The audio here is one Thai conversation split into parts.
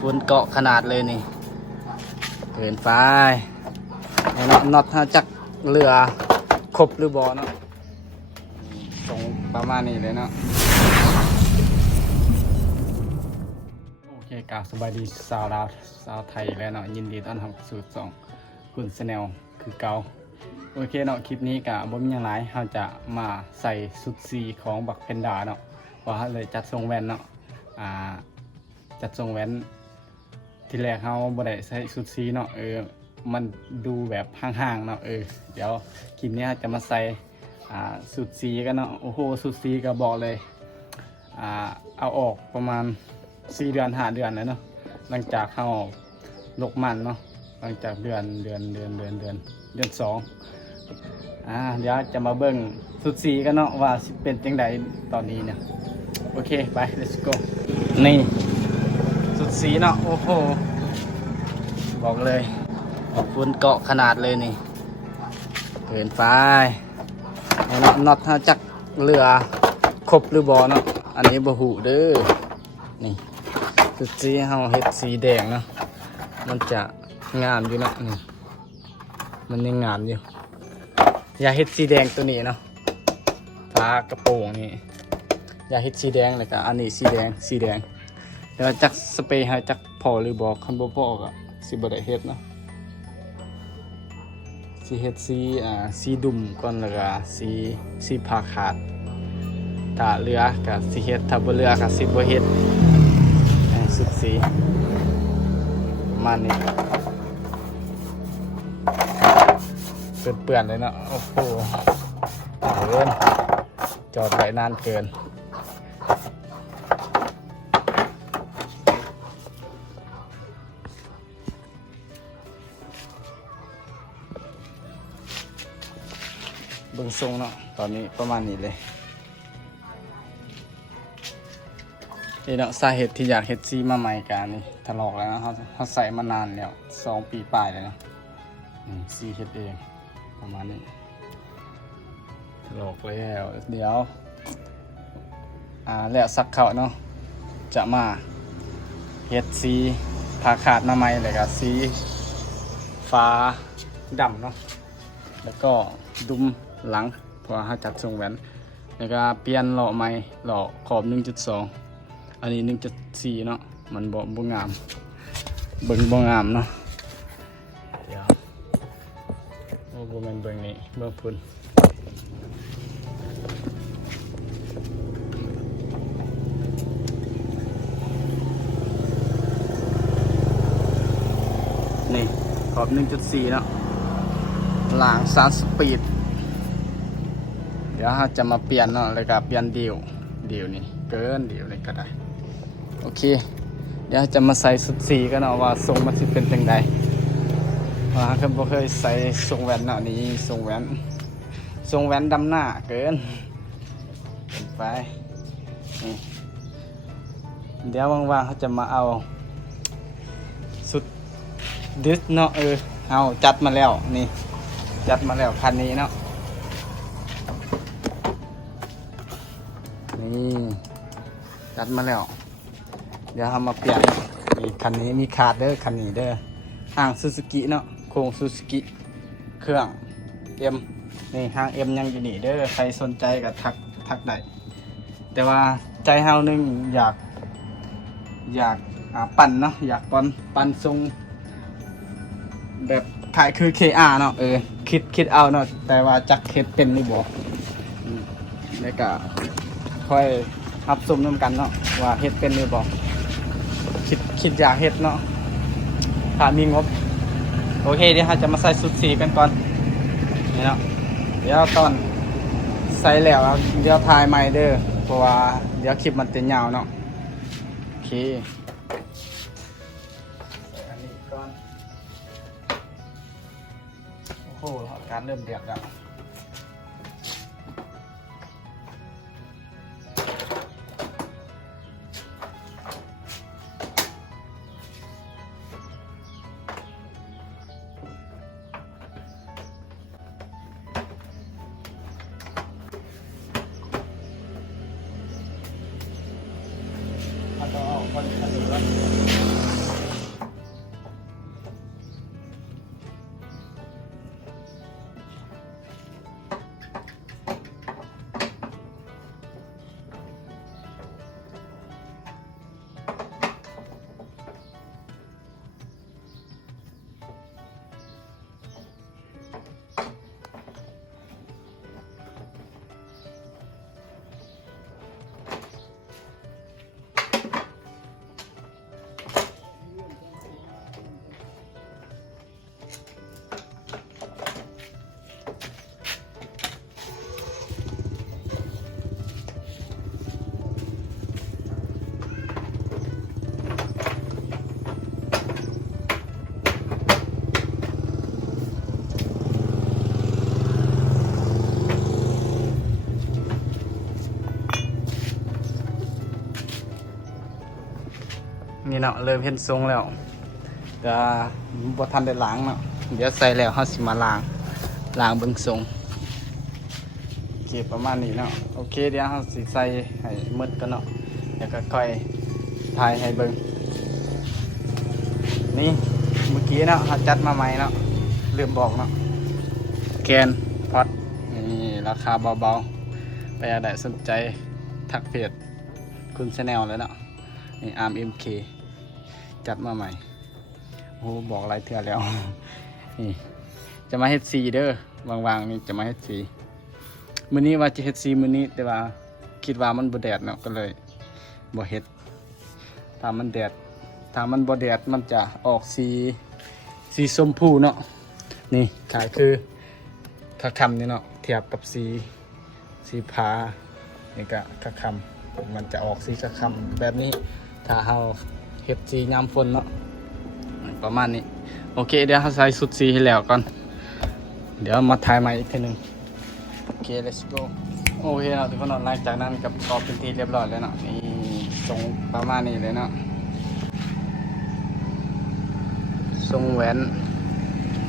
ฝุ่นเกาะขนาดเลยนี่เกินไปน็อตถ้าจักเรือครบหรือบอเนาะตรงประมาณนี้เลยเนาะโอเคกล่าวสบายดีสาวลาวสาวไทยแล้วเนาะยินดีต้อนรับสู่สองคุณสแนลคือเก่าโอเคเนาะคลิปนี้กับบ่มีอย่างไรเราจะมาใส่สุดซีของบักเพนดาเนาะว่าเลยจัดทรงแว่นเนาะจัดทรงแว่นที่แรกเราบ่ได้ใส่สุดซีเนาะมันดูแบบห่างๆเนาะเดี๋ยวคลิปนี้จะมาใส่สุดซีกันเนาะโอ้โหสุดซีก็บอกเลยเอาออกประมาณ4 เดือน5 เดือนแล้วเนาะหลังจากเขาลกมันเนาะหลังจากเดือน2เดี๋ยวจะมาเบิ่งสุดซีกันเนาะว่าเป็นจังใดตอนนี้เนี่ยโอเคไป let's go นี่สุดสีเนาะโอ้โหบอกเลยฝุ่นเกาะขนาดเลยนี่เกินไปน็อตถ้าจักเรือครบหรือบอเนาะอันนี้บ่หูเด้อนี่สุดสีเฮาเฮ็ดสีแดงเนาะมันจะงามอยู่เนาะนี่มันยังงามอยู่อย่าเฮ็ดสีแดงตัวนี้เนาะฝากระโปรงนี่อย่าเฮ็ดสีแดงเลยก็อันนี้สีแดงเดี๋ยวจักสเปรย์ให้จักพอหรือบอกคันบ่พอก็สิบ่ได้เฮ็ดเนาะสิเฮ็ดสีดุ่มก่อนแล้วก็สีผ่าขาดถ้าเรือก็สิเฮ็ดถ้าบ่เรือก็สิบ่เฮ็ดสุดสีมันนี่เปื้อนๆเลยเนาะโอ้โหเกินจอดไว้นานเกินเบิ่งทรงเนาะตอนนี้ประมาณนี้เลยนี่เนาะสาเหตุที่อยากเฮ็ดซีมาใหม่กันนี่ถลอกแล้วนะเขาใส่มานานแล้ว2 ปีปลายเลยนะซีเฮ็ดเองประมาณนี้ถลอกแล้วเดี๋ยวแล้วสักเขาเนาะจะมาเฮ็ดซีผ่าขาดมาใหม่เลยกับสีฟ้าดำเนาะแล้วก็ดุมหลังพอเขาจัดทรงแหวนแล้วก็เปลี่ยนหล่อใหม่หล่อขอบ 1.2 อันนี้ 1.4 เนาะมันบ่งามเบิ่งบ่งามเนาะเดี๋ยวโอ้บ่แม่นเบิ่งนี่เบิ่งพุ่นนี่ขอบ 1.4 เนาะหลัง3 สปีดเดี๋ยวเราจะมาเปลี่ยนเนาะแล้วก็เปลี่ยนเดี่ยวนี่เกินเดี่ยวนี่ก็ได้โอเคเดี๋ยวจะมาใส่สุดสีกันเนาะว่าทรงมันจะเป็นยังไงว่าเคยบ่เคยใส่ทรงแว่นเนาะนี่ทรงแว่นดำหน้าเกินไปนี่เดี๋ยวว่างๆเขาจะมาเอาสุดดิสเนาะเอาจัดมาแล้วนี่จัดมาแล้วคันนี้เนาะนี่จัดมาแล้วเดี๋ยวทำมาเปลี่ยนนี่คันนี้มีขาดเด้อคันนี้เด้อห้างซูซูกิเนาะโครงซูซูกิเครื่องMนี่ห้างMยังอยู่นี่เด้อใครสนใจก็ทักได้แต่ว่าใจเฮานึงอยากปั่นเนาะอยากปั่นทรงแบบขายคือ KR เนาะคิดเอาเนาะแต่ว่าจักเฮ็ดเป็นหรือบ่แล้วก็ค่อยรับชมนำกันเนาะว่าเฮ็ดเป็นหรือบ่คิดอยากเฮ็ดเนาะถ้ามีงบโอเคเดี๋ยวเราจะมาใส่สุดสีกันก่อนนี่เนาะเดี๋ยวตอนใส่แล้วเดี๋ยวถ่ายใหม่เด้อเพราะว่าเดี๋ยวคลิปมันจะยาวเนาะโอเคใส่อันนี้ก่อนโอ้โหการเริ่มเดือดแล้วคนนี้ เนาะเริ่มเห็นทรงแล้วแต่บ่ทันได้ล้างเนาะเดี๋ยวใส่แล้วเฮาสิมาล้างเบิ่งทรงโอเคประมาณนี้เนาะโอเคเดี๋ยวเฮาสิใส่ให้หมดกันเนาะเดี๋ยวก็ค่อยถ่ายให้เบิ่งนี่เมื่อกี้เนาะเขาจัดมาใหม่เนาะลืมบอกเนาะแกนพอดนี่ราคาเบาๆไปอะไรสนใจทักเพจคุณชาแนลเลยเนาะนี่อาร์มMK จัดมาใหม่โอ้บอกอะไรเถื่อแล้ว นี่จะมาเฮ็ดซีเด้อวางๆนี่จะมาเฮ็ดซีมื้อนี้ว่าจะเฮ็ดซีมื้อนี้แต่ว่าคิดว่ามันบ่แดดเนาะก็เลยบ่เฮ็ดถ้ามันแดดถ้ามันบ่แดดมันจะออกสีชมพูเนาะนี่ขายคือขะคำนี่เนาะเทียบกับสีผานี่ก็ขะคำมันจะออกสีขะคำแบบนี้ถ้าเราเฮ็ดสียามฝนเนาะประมาณนี้โอเคเดี๋ยวเราใส่สุดสีให้แล้วก่อนเดี๋ยวมาถ่ายใหม่อีกทีนึงโอเค let's go โอเคเนาะทุกคนหลังจากนั้นกับกรอบเป็นที่เรียบร้อยแล้วเนาะนี่ทรงประมาณนี้เลยเนาะทรงแหวน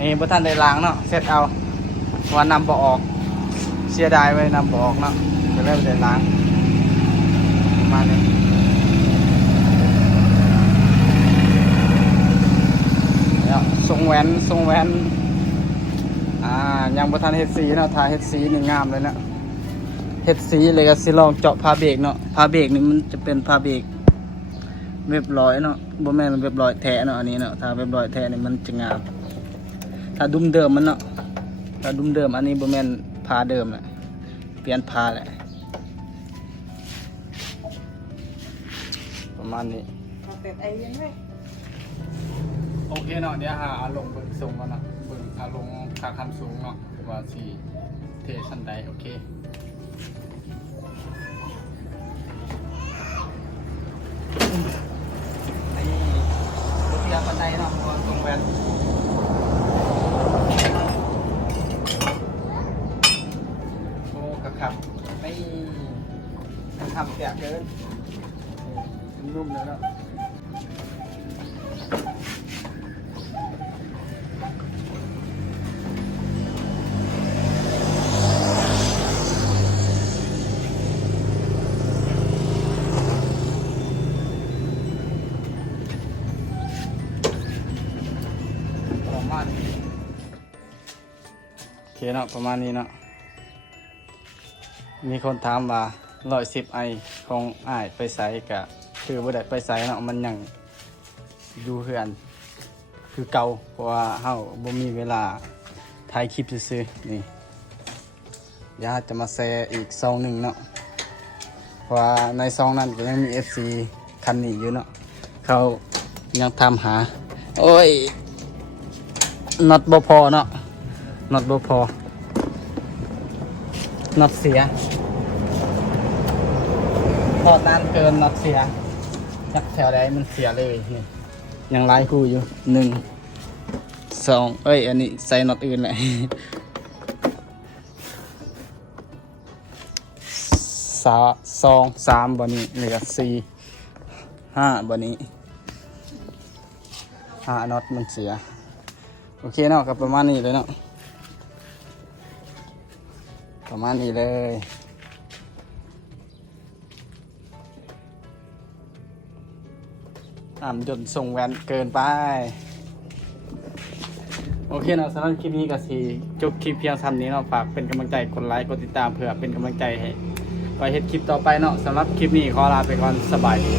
นี่บ่ทันได้ล้างเนาะเสร็จเอาว่านำบ่ออกเสียดายไว้นำบ่ออกเนาะจะเริ่มได้ล้างประมาณนี้เนี่ยทรงแหวนยังบ่ทันเฮ็ดสีเนาะถ้าเฮ็ดสีนี่งามเลยนะเฮ็ดสีเลยก็สิลองเจาะผ้าเบรกเนาะผ้าเบรกนี่มันจะเป็นผ้าเบรกเรียบร้อยเนาะบ่แม่นเรียบร้อยแท้เนาะอันนี้เนาะถ้าเรียบร้อยแท้นี่มันจะงามถ้าดุมเดิมมันเนาะถ้าดุมเดิมอันนี้บ่แม่นผ้าเดิมแหละเปลี่ยนผ้าแหละประมาณนี้โอเคเนาะเดี๋ยวหาอารมณ์เบิ่งทรงก่อนเนาะเบิ่งอารมณ์ค่าคำสูงเนาะว่าสิเทชั้นใดโอเคบันไดเนาะตรงแวนโอ้กระขับไม่กระขับแตกเกินนุ่มเลยเนาะโอเคเนาะประมาณนี้เนาะมีคนถามว่า110ไอของอ้ายไปใส่กะคือบ่ได้ไปใส่เนาะมันยังอยู่เฮือนคือเก่าเพราะว่าเฮาบ่มีเวลาถ่ายคลิปซื่อๆนี่เดี๋ยวจะมาแชร์อีกซองหนึ่งเนาะเพราะว่าในซองนั้นก็ยังมี FC คันนี้อยู่เนาะเขายังทำหาโอ้ยน็อตบ่พอเนาะน็อตบ่พอน็อตเสียพอนานเกินน็อตเสียจักแถวใดมันเสียเลยนี่ยังไล่คู่อยู่1 2อันนี้ใส่น็อตอื่นแหละ2 3บ่นี้เหลือ4 5บ่นี้5น็อตมันเสียโอเคเนาะกับประมาณนี้เลยเนาะประมาณนี้เลยจนส่งแวนเกินไปโอเคเนาะสำหรับคลิปนี้ก็สิจบคลิปเพียงเท่านี้เนาะฝากเป็นกำลังใจกดไลค์กดติดตามเพื่อเป็นกำลังใจให้ไปเฮ็ดคลิปต่อไปเนาะสำหรับคลิปนี้ขอลาไปก่อนสบายดี